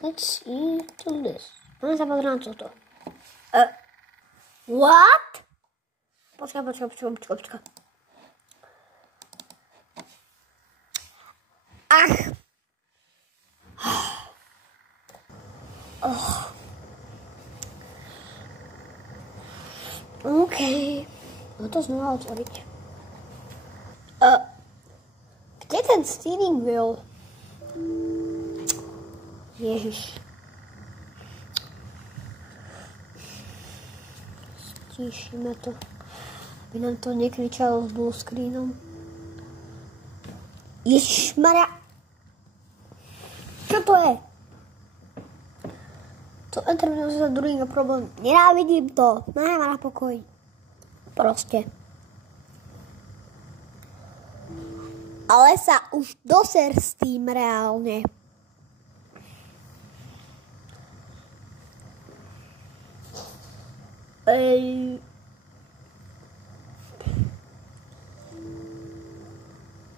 Let's see to this. Poďme sa pozrieť na toto. What? Počkaj. OK. No to znova otvoriť. Kde je ten steering wheel? Ježiš. Stíšime to, aby nám to nekričalo s blue screenom. Ježišmarja. Čo to je? To internet za druhý problém. Nenávidím to. Nechaj ma na pokoj. Proste. Ale sa už doser s tým reálne.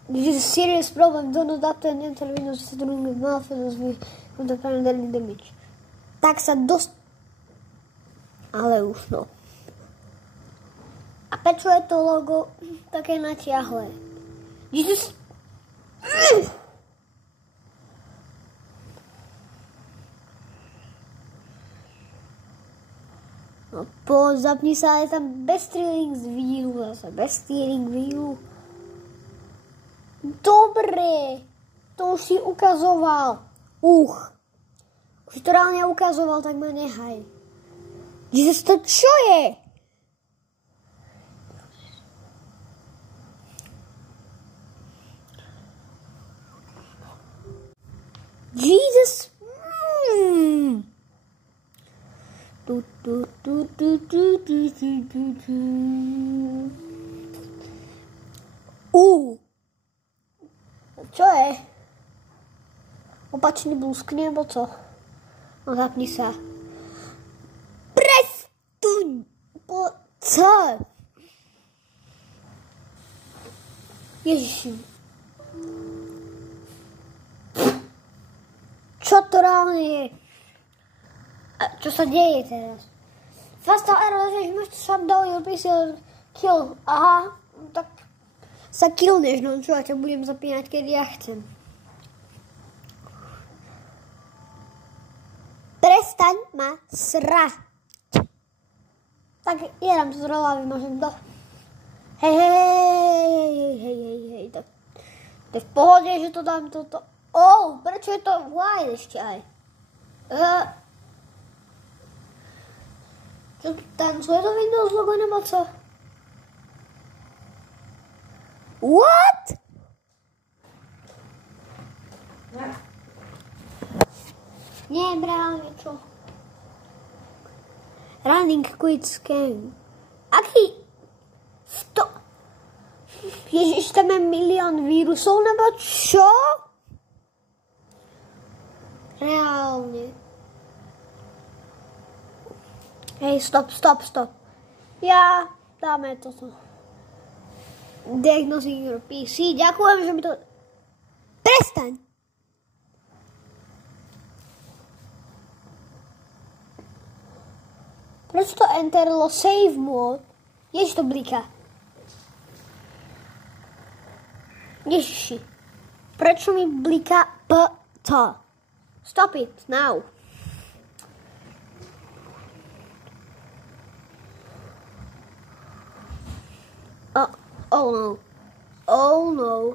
This is a serious problem. Do not adapt an intervene with doing malfeasance with the primary damage. Tak sa Ale už no. A prečo je to logo také natiahlé? Jesus. No zapni sa, ale tam bez steering wheel zase. Bez steering wheel. Dobre. To už si ukazoval. Už to reálne ukazoval, tak ma nehaj. Jesus, to čo je? Jesus. Čo je? Opačný blúsk, nebo co? No zapni sa. Prestuň! Co? Ježiši. Čo to reálne je? A čo sa deje teraz? Faster error, že máš shut down your PC kill. Aha, tak sa killneš, no čo, ja ťa budem zapínať, kedy ja chcem. Prestaň ma srať. Tak ja dám to z rola, vymažem to. Hej, tak to je v pohode, že to dám toto. Prečo je to white ešte aj? Čo tu tancuje to Windows logo nebo co? What? Nie, reálne čo? Running quit scan. Aký? Ježiš, tam je milión vírusov, nebo čo? Reálne. Hej, stop. Ja, dáme toto. Diagnosing your PC. Ďakujem, že mi to... Prestaň! Prečo to enterlo save mode? Ježiš to blíka. Ježiši. Prečo mi blíka to? Stop it now. Oh no.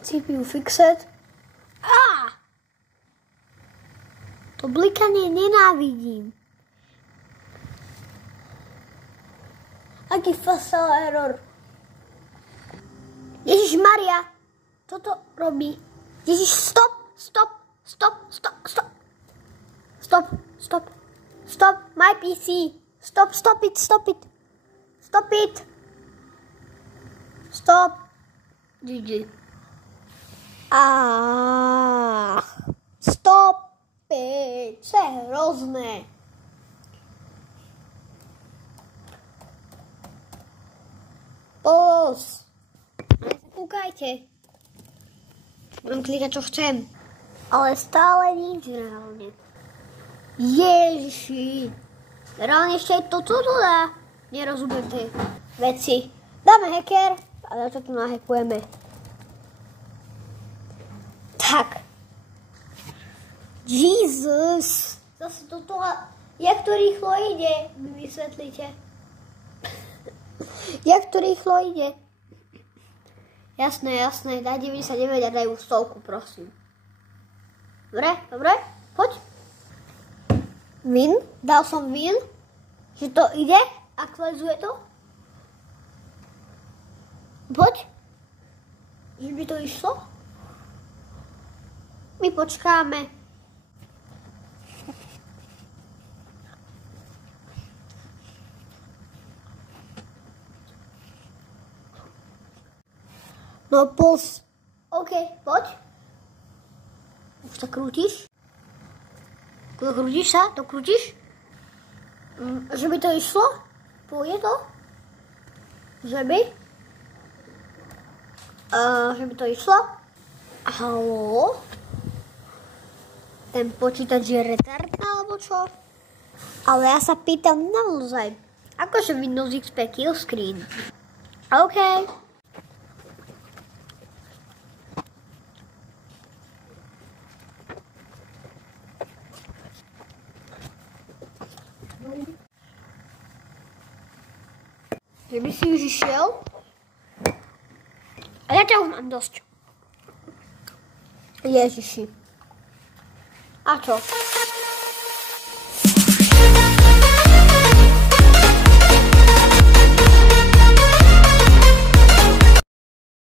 CPU fixed. To blikanie nenávidím. Aký fatal error. Ježiš Maria. Toto robí. Ježiš, stop. Stop my PC. Stop it. Stop. GG. Stop it. Co je hrozné. Pulse. Ale sa kúkajte. Budem klikať, čo chcem. Ale stále nič reálne. Ježiši. Reálne ešte aj toto dá. Nerozumiem tie veci. Dáme hacker, ale to tu nahekujeme. Tak. Jesus. Zase toto, jak to rýchlo ide, mi vysvetlíte. Jak to rýchlo ide. Jasné, daj 99 a daj už 100, prosím. Dobre, poď. Win, dal som win, že to ide, aktualizuje to. Poď. Že by to išlo. My počkáme. No puls. OK, poď. Už sa krútiš? Krútiš sa? To krútiš? Že by to išlo? Pôjde to? Že by? Že by to išlo? Haló? Ten počítač je retardný alebo čo? Ale ja sa pýtam naozaj. Akože Windows XP kill screen? OK. Že by si už išiel? A ja ťa už mám dosť. Ježiši. A čo?